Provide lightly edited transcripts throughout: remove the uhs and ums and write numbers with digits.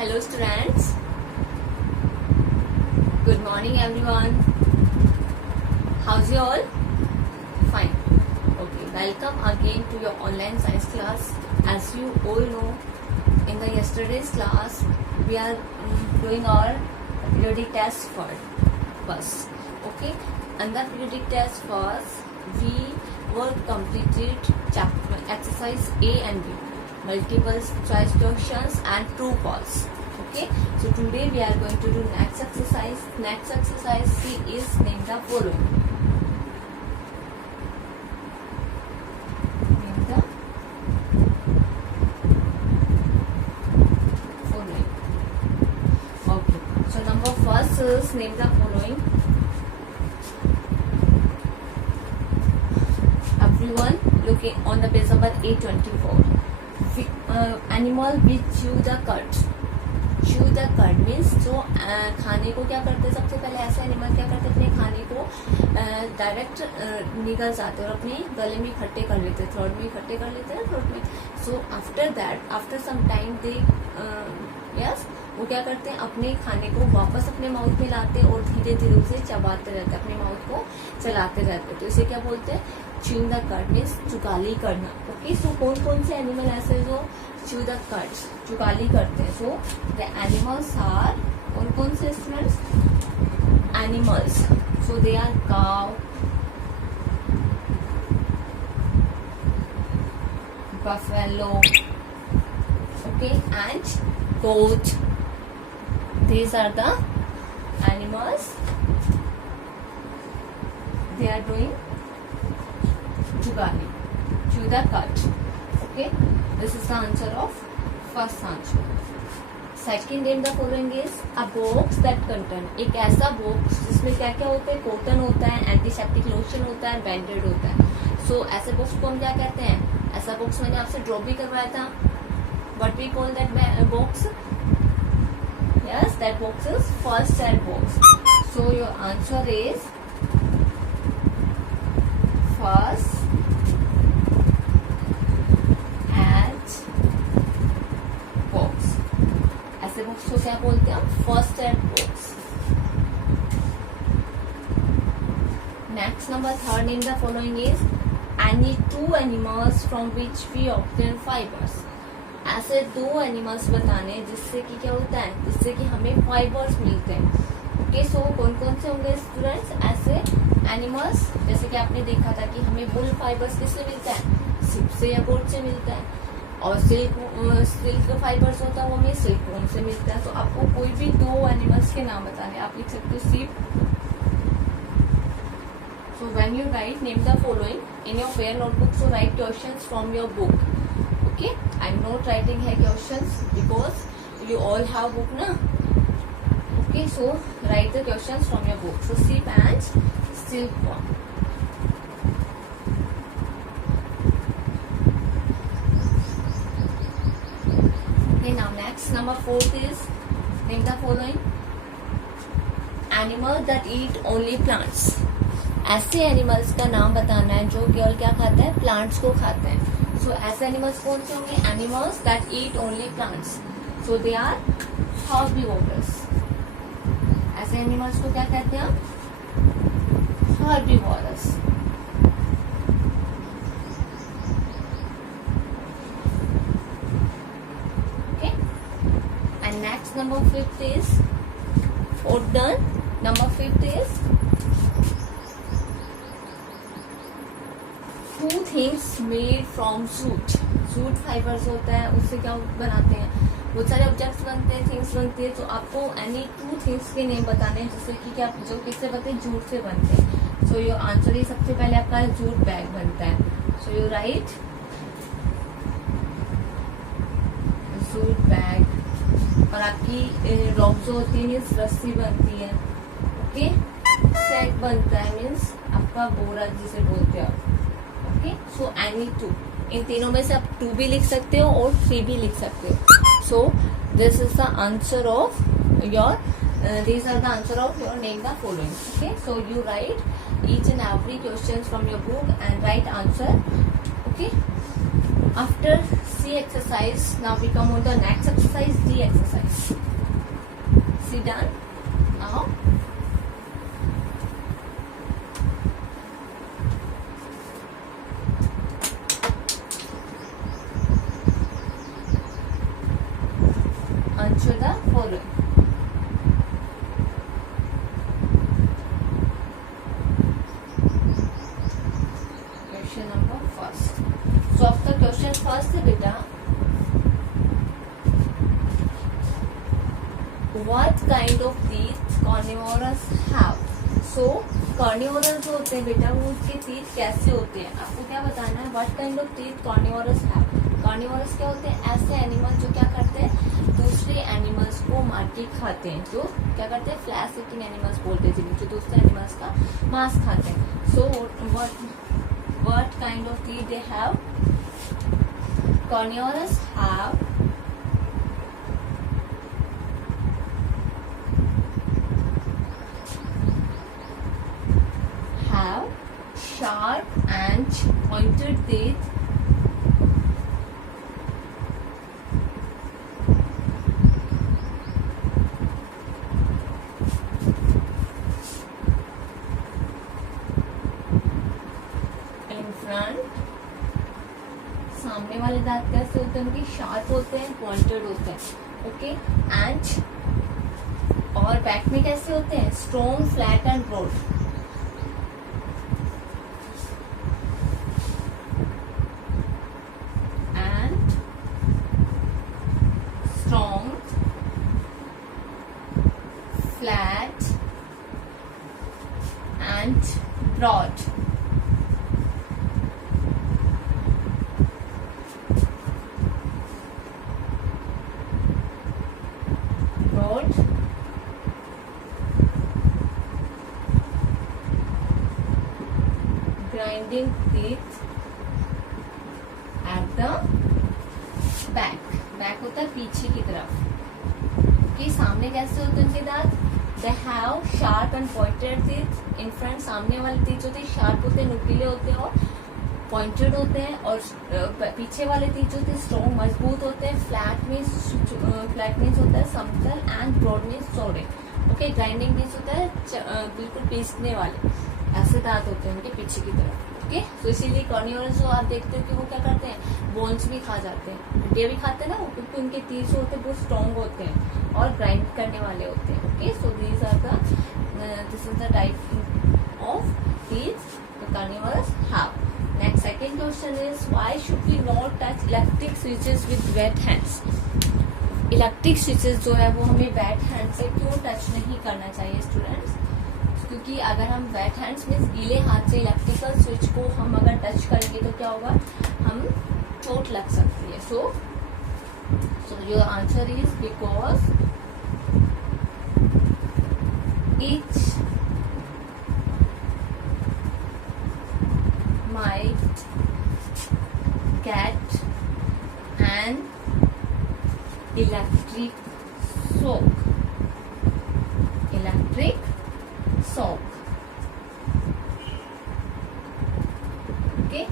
Hello students, good morning everyone. How's you all? Fine. Okay, welcome again to your online science class. As you all know, in the yesterday's class we are doing our periodic test first. Okay, and the periodic test first we were completed chapter exercise A and B, multiple choice questions and true false. Okay, so today we are going to do next exercise. Next exercise C is name the following. Name the following. Okay, so number first is name the following. Everyone looking on the page number 824. Animal which chew the cud. Chew the cud means जो खाने को क्या करते हैं, सबसे पहले ऐसे एनिमल क्या करते हैं, अपने खाने को डायरेक्ट निगल जाते हैं और अपने गले में इकट्ठे कर लेते हैं, थ्रोट में इकट्ठे कर लेते हैं, थ्रोट में. So after that, after some time they yes वो क्या करते हैं, अपने खाने को वापस अपने माउथ में लाते हैं और धीरे धीरे उसे चबाते रहते हैं, अपने माउथ को चलाते रहते हैं. तो इसे क्या बोलते हैं, च्यूइंग द कड मीन्स चुगाली करना. ओके, सो कौन कौन से एनिमल ऐसे जो च्यू द कड चुगाली करते हैं. सो द एनिमल्स आर, कौन कौन से students, animals. So they are cow, buffalo, okay, and goat. These are the animals. They are doing chugali, chew the cud. Okay, this is the answer of first answer. Second name the following is a box that contain. एक ऐसा box जिसमें क्या क्या होता है, कॉटन होता है, antiseptic lotion होता है, बैंडेड होता है. सो ऐसे बॉक्स को हम क्या कहते हैं, ऐसा बॉक्स मैंने आपसे ड्रॉ भी करवाया था. What we call that box? Yes, that box is first aid box. So your answer is first aid box. ऐसे बॉक्स को क्या बोलते हैं, first aid box. Next number third name the following is any two animals from which we obtain fibers. ऐसे दो एनिमल्स बताने जिससे कि क्या होता है, जिससे कि हमें फाइबर्स मिलते हैं. ओके, सो कौन कौन से होंगे स्टूडेंट्स ऐसे एनिमल्स, जैसे कि आपने देखा था कि हमें वुल फाइबर्स किससे मिलता है, सिप से या गोट से मिलता है, और सिल्क फाइबर्स होता है वो हमें सिल्कवॉर्म से मिलता है. तो आपको कोई भी दो एनिमल्स के नाम बताने, आप लिख सकते हो SIP. So when you write name the following in your pair notebook, so write questions from your book. Okay, I'm not writing here questions because you all have book na. Okay, so write the questions from your book. So sheep and silkworm. Okay, now next number 4 is name the following animal that eat only plants. ऐसे एनिमल्स का नाम बताना है जो केवल क्या खाते हैं, प्लांट्स को खाते हैं. सो ऐसे एनिमल्स कौन से होंगे, animals that eat only plants. So they are herbivorous. ऐसे एनिमल्स को क्या कहते हैं, herbivorous. Okay, and next number 5 is fourth done. Number 5 is two things made from jute. Jute fibres होता है, उससे क्या बनाते हैं, बहुत सारे ऑब्जेक्ट्स बनते हैं, थिंग्स बनती है. तो आपको एनी टू थिंग्स के नेम बताने हैं जिससे कि क्या, जो किससे बनते हैं, जूट से बनते हैं. सो योर आंसर ही सबसे पहले आपका जूट बैग बनता है. So you right jute bag. और आपकी रॉक जो होती है मीन्स रस्सी बनती है. ओके, सेट बनता है मीन्स आपका बोरा जिसे बोलते हैं आप. ओके, सो एनी टू, इन तीनों में से आप 2 भी लिख सकते हो और 3 भी लिख सकते हो. सो this is the answer of your, these are the answer of your name the following. Okay, so you write each and every questions from your book and write answer. Okay. After C exercise, now we come on the next exercise, D exercise. Sit down. Now. Answer the following. Question number first. So आपका question first है बेटा, what kind of teeth carnivorous have? So carnivorous जो होते हैं बेटा, वो उसके teeth कैसे होते हैं, आपको क्या बताना है. what kind of teeth carnivorous have? carnivorous क्या होते हैं? ऐसे एनिमल जो क्या करते हैं, दूसरे एनिमल्स को मार के खाते हैं, जो क्या करते हैं, फ्लैश ईटिंग एनिमल्स बोलते हैं जिन्हें, जो दूसरे एनिमल्स का मांस खाते हैं. सो what kind of teeth they have? Carnivorous have sharp and pointed teeth in front. सामने वाले दांत कैसे होते हैं, उनके शार्प होते हैं, पॉइंटेड होते हैं. ओके. एंड और बैक में कैसे होते हैं, strong, flat and broad. And strong, flat and broad. Grinding teeth at the back. Back होता है पीछे की तरफ. कि सामने कैसे होते हैं उनके दांत, they have sharp and pointed teeth in front. सामने वाले teeth जो थे शार्प होते हैं, नुकीले होते हैं और पॉइंटेड होते हैं. और पीछे वाले teeth जो थे स्ट्रॉन्ग, मजबूत होते हैं. फ्लैट मीन्स होता है समतल, एंड ब्रॉड मीन्स चौड़े. ओके. ग्राइंडिंग मीन्स होता है बिल्कुल पीसने वाले. ऐसे दांत होते हैं उनके पीछे की तरफ. ओके. तो इसीलिए कार्निवोरस जो आप देखते हो कि वो क्या करते हैं, बोन्स भी खा जाते हैं, हड्डियां भी खाते हैं ना, क्योंकि उनके टीथ होते हैं वो स्ट्रॉन्ग होते हैं और ग्राइंड करने वाले होते हैं. Okay. So this is the type of teeth carnivores have. Next second question is, why should we not touch electric switches with wet hands? Electric switches जो है वो हमें वेट हैंड से क्यों टच नहीं करना चाहिए स्टूडेंट्स? क्योंकि अगर हम वेट हैंड्स मीन्स गीले हाथ से इलेक्ट्रिकल स्विच को हम अगर टच करेंगे तो क्या होगा, हम चोट लग सकती है. So your answer is because etch might get an electric shock. Electric shock. Okay.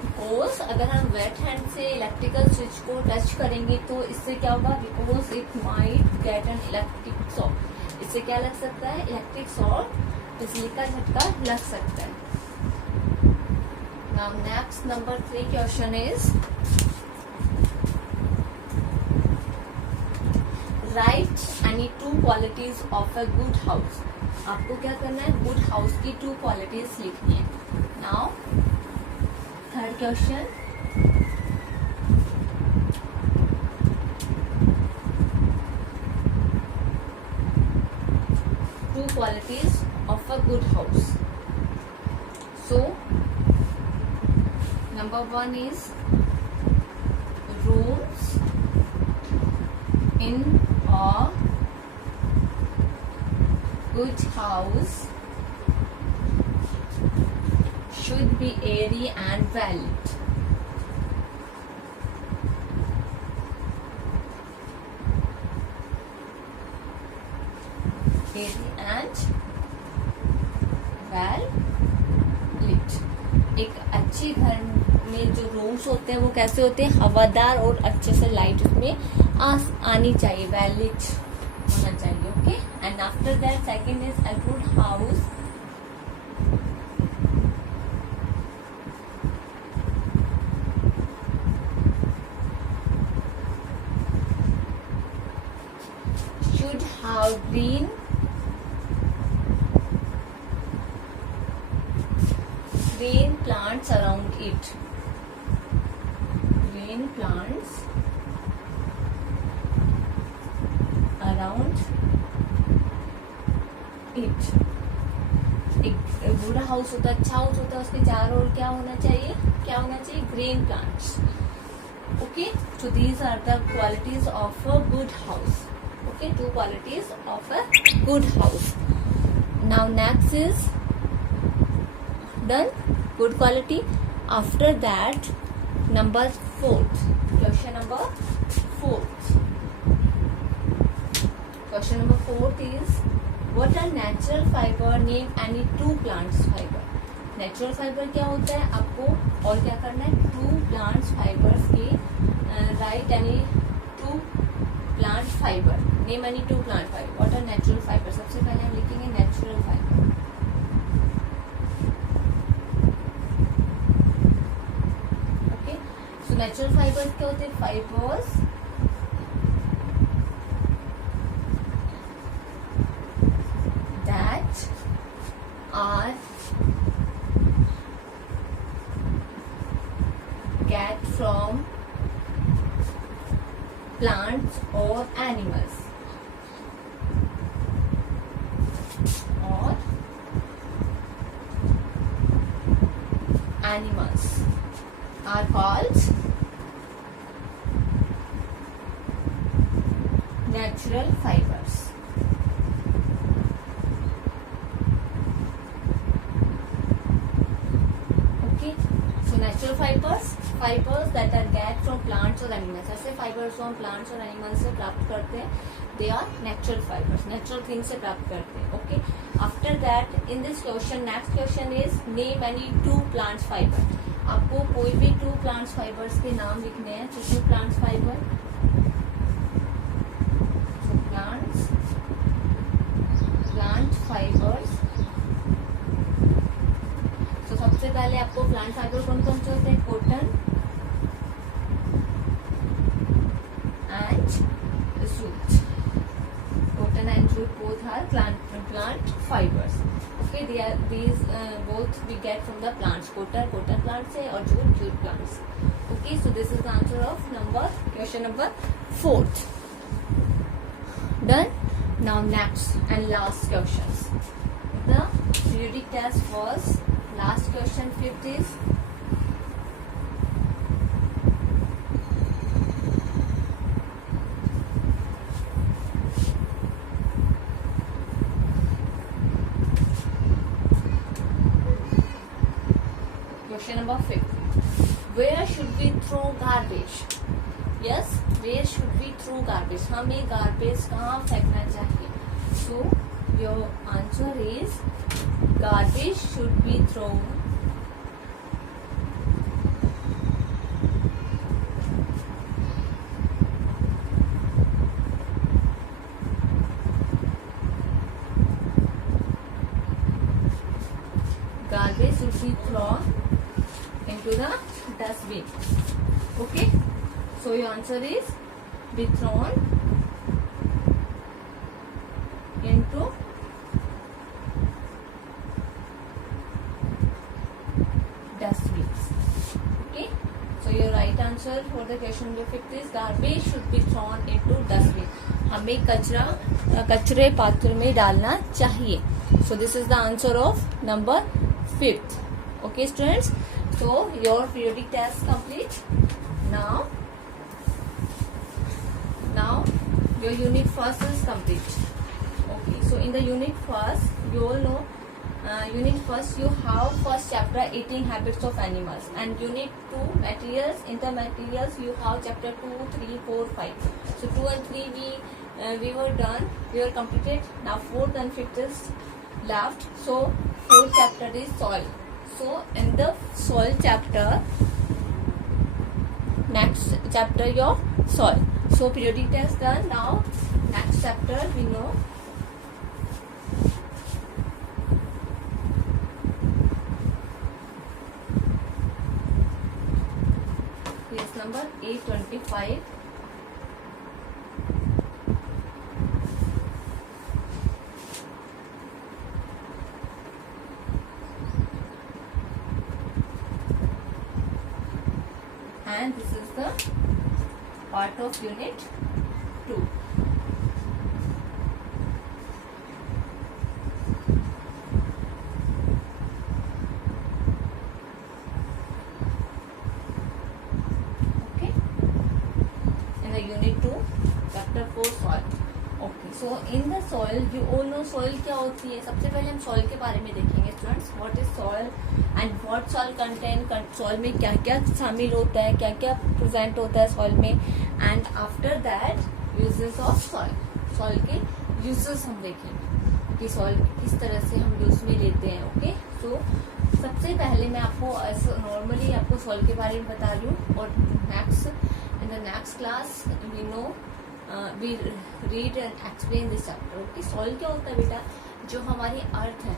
Because अगर हम वेट हैंड से इलेक्ट्रिकल स्विच को टच करेंगे तो इससे क्या होगा, because it might get an electric shock. इससे क्या लग सकता है, इलेक्ट्रिक शॉक, बिजली का झटका लग सकता है. Now next number 3 question is, write any 2 qualities of a good house. आपको क्या करना है, गुड हाउस की 2 क्वालिटीज लिखनी है. Now third question, two qualities of a good house. So number 1 is rooms in a good house should be airy and well lit. Airy and well lit. एक अच्छे घर में जो रूम्स होते हैं वो कैसे होते हैं, हवादार और अच्छे से लाइट उसमें आनी चाहिए, वैलिड होना चाहिए. Okay, and after that second is a good house. Should have green plants around it. Green plants around it. एक बुरा हाउस होता है, अच्छा हाउस होता है, उसके चारों ओर क्या होना चाहिए, क्या होना चाहिए, green plants. Okay, so these are the qualities of a good house. Okay, 2 qualities of a good house. Now next is done, good quality. After that, number 4th, question number 4th. Question number 4th is what are natural fiber, name any 2 plants fiber. Natural fiber क्या होता है, आपको और क्या करना है, 2 plants fibers के write any 2 plant fiber. Name any 2 plant fiber. What are natural fiber? सबसे पहले हम लिखेंगे natural fiber. Okay, so natural fibers क्या होते हैं, fibers that are get from plants or animals, or animals are called natural fibers. Okay, so natural fibers that are get from plants or animals. ऐसे fibers को हम plants और animals से प्राप्त करते हैं, they are natural fibers, natural things से प्राप्त करते हैं. Okay, after that in this question, next question is name any 2 plants fiber. आपको कोई भी 2 plants fibers के नाम लिखने हैं. तो 2 plants fiber, so plant fibers. तो सबसे पहले आपको प्लांट फाइबर कौन कौन से होते हैं, cotton and jute. Cotton and jute both are plant fibers. Okay, these both we get from the plants. Cotton plant से और jute plants. Okay, so this is the answer of question number 4th. Done. Now next and last questions. The periodic test was last question 5th is question number 5th. Where should we throw garbage? Yes, where should we throw garbage? हमें garbage कहाँ फेंकना चाहिए? So your answer is garbage should be thrown into the dustbin. Okay, so your answer is be thrown into dustbins. Okay, so your right answer for the question number 5 is garbage should be thrown into dustbin. हमें कचरे पात्र में डालना चाहिए. So this is the answer of number 5th. Okay students, so your periodic test complete. Now your unit 1st is complete. Okay, so in the unit 1st you all know unit 1st you have first chapter eating habits of animals, and unit 2 materials. In the materials you have chapter 2, 3, 4, 5. So 2 and 3 we were done, we were completed. Now 4th and 5th is left. So 4th chapter is soil. So in the soil chapter next chapter your soil. So periodic test done. Now next chapter we know page number 825. And this is the part of unit 2. Okay, in the unit 2 chapter 4 soil. Okay, so in the soil you all know soil क्या होती है. सबसे पहले हम soil के बारे में देखेंगे students. What is soil and what soil contain, soil में क्या क्या शामिल होता है, क्या क्या प्रेजेंट होता है soil में, and after that uses of soil. soil के uses हम देखेंगे कि soil किस तरह से हम यूज में लेते हैं. ओके, so सबसे पहले मैं आपको नॉर्मली आपको soil के बारे में बता रही हूँ. और in the next class we know we read and explain this chapter. Okay, soil क्या होता है बेटा? जो हमारी अर्थ है,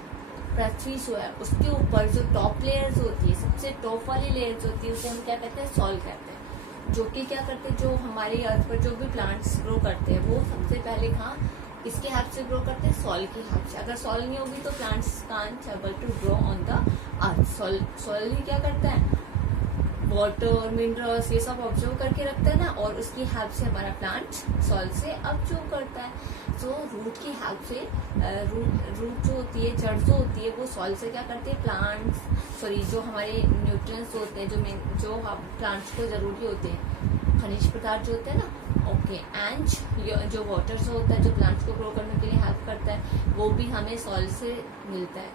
पृथ्वी जो है, उसके ऊपर जो टॉप लेयर्स होती है, सबसे टॉप वाली लेयर्स होती है, उसे हम क्या कहते हैं? सॉइल कहते हैं. जो कि क्या करते हैं, जो हमारी अर्थ पर जो भी प्लांट्स ग्रो करते हैं वो सबसे पहले कहाँ, किसके हेल्प से ग्रो करते हैं? सॉइल की हेल्प से. अगर सॉइल नहीं होगी तो plants can't able to grow on the earth. Soil ही क्या करता है? वाटर, मिनरल्स, ये सब ऑब्जर्व करके रखता है ना, और उसकी हेल्प से हमारा प्लांट सॉइल से ऑब्जर्व करता है. तो रूट की हेल्प से रूट जो होती है, जड़ जो होती है, वो सॉइल से क्या करते हैं? जो हमारे न्यूट्रिएंट्स होते हैं, जो प्लांट्स को जरूरी होते हैं, खनिज पदार्थ जो होते हैं ना. ओके, एंड जो वाटर जो होता है, जो प्लांट्स को ग्रो करने के लिए हेल्प करता है, वो भी हमें सॉइल से मिलता है.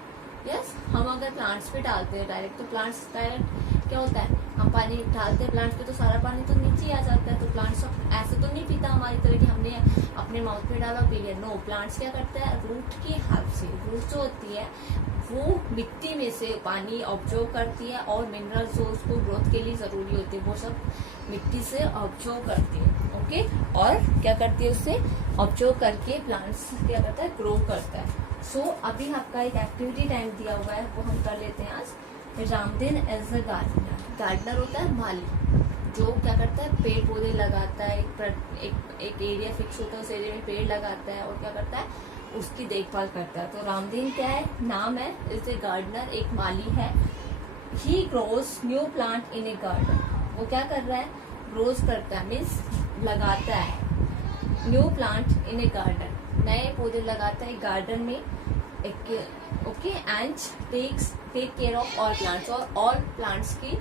यस, हम अगर प्लांट्स पे डालते हैं डायरेक्ट, तो प्लांट्स डायरेक्ट क्या होता है, हम पानी डालते हैं प्लांट्स पे तो सारा पानी तो नीचे ही आ जाता है. तो प्लांट्स ऐसे तो नहीं पीता हमारी तरह कि हमने अपने माउथ पे डाला पी लिया. नो, प्लांट्स क्या करता है? रूट की हेल्प से. रूट जो होती है वो मिट्टी में से पानी ऑब्जर्व करती है, और मिनरल्स जो उसको ग्रोथ के लिए जरूरी होती है वो सब मिट्टी से ऑब्जर्व करती है. ओके, और क्या करती है? उससे ऑब्जर्व करके प्लांट्स क्या करता है? ग्रो करता है. सो अभी आपका एक एक्टिविटी टाइम दिया हुआ है, वो हम कर लेते हैं आज. Ramdin as a gardener. Gardener होता है माली, जो क्या करता है? पेड़ पौधे लगाता है. एक एरिया फिक्स होता है, उस एरिया में पेड़ लगाता है, और क्या करता है? उसकी देखभाल करता है. तो रामदीन क्या है? नाम है. इज ए गार्डनर, एक माली है. ही grows new plant in a garden. वो क्या कर रहा है? ग्रोज करता है, मीन्स लगाता है. New plant in a garden, नए पौधे लगाता है गार्डन में. Okay, and take care of all plants, और ऑल प्लांट्स की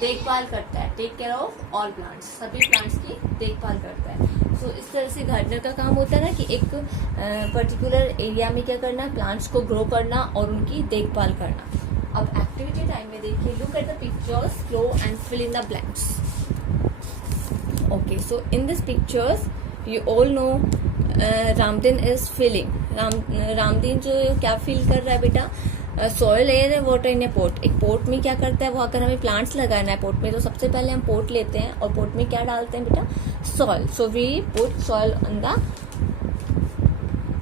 देखभाल करता है. Take care of all plants, सभी प्लांट्स की देखभाल करता है. सो इस तरह से गार्डनर का काम होता है ना, कि एक पर्टिकुलर एरिया में क्या करना, प्लांट्स को ग्रो करना और उनकी देखभाल करना. अब एक्टिविटी टाइम में देखिए, look at the pictures, flow and fill in the blanks. Okay, so in this pictures you all know Ramdin is filling. Ramdin जो क्या फिल कर रहा है बेटा? Soil, air and water in a pot. एक पोट में क्या करता है वो, अगर हमें प्लांट्स लगाना है पोट में, तो सबसे पहले हम पोट लेते हैं, और पोट में क्या डालते हैं बेटा? Soil. So we put soil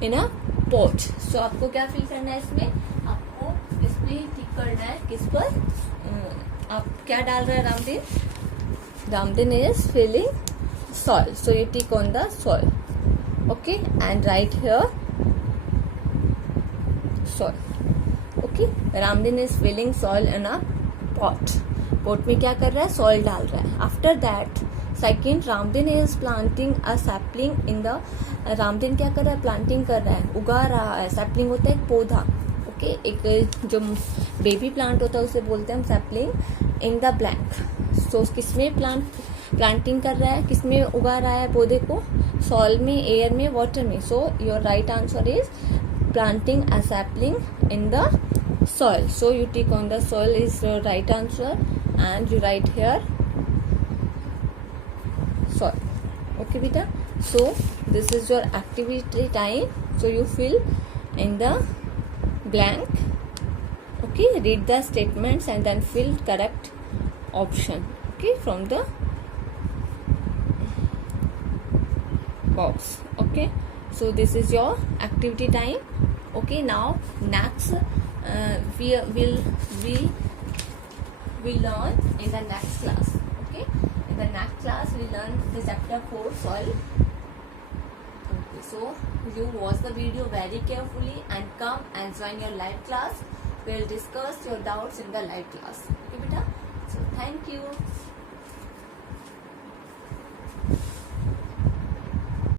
in a pot. So आपको क्या फिल करना है इसमें? आपको इसमें टिक करना है. किस पर? आप क्या डाल रहे हैं Ramdin? Ramdin is filling soil. So you tick on the soil. Okay, and write here soil. Okay, Ramdin is filling soil in a pot. pot में क्या कर रहा है? soil डाल रहा है. After that, second, Ramdeen is planting a sapling in the. Ramdeen क्या कर रहा है? planting कर रहा है, उगा रहा है. sapling होता है एक पौधा. ओके, एक जो बेबी प्लांट होता है उसे बोलते हैं हम sapling. In the blank. So किसमें प्लांटिंग कर रहा है? किसमें उगा रहा है पौधे को? सॉइल में, एयर में, वाटर में. So your right answer is planting a sapling in the soil. So you tick on the soil is your right answer and you write here soil. Okay बेटा, so this is your activity time. So you fill in the blank. Okay, read the statements and then fill correct option. Okay, from the box. Okay, so this is your activity time. Okay, now next we learn in the next class. Okay, in the next class we learn the chapter 4 soil. Okay, so you watch the video very carefully and come and join your live class. We'll discuss your doubts in the live class. Okay beta, so thank you.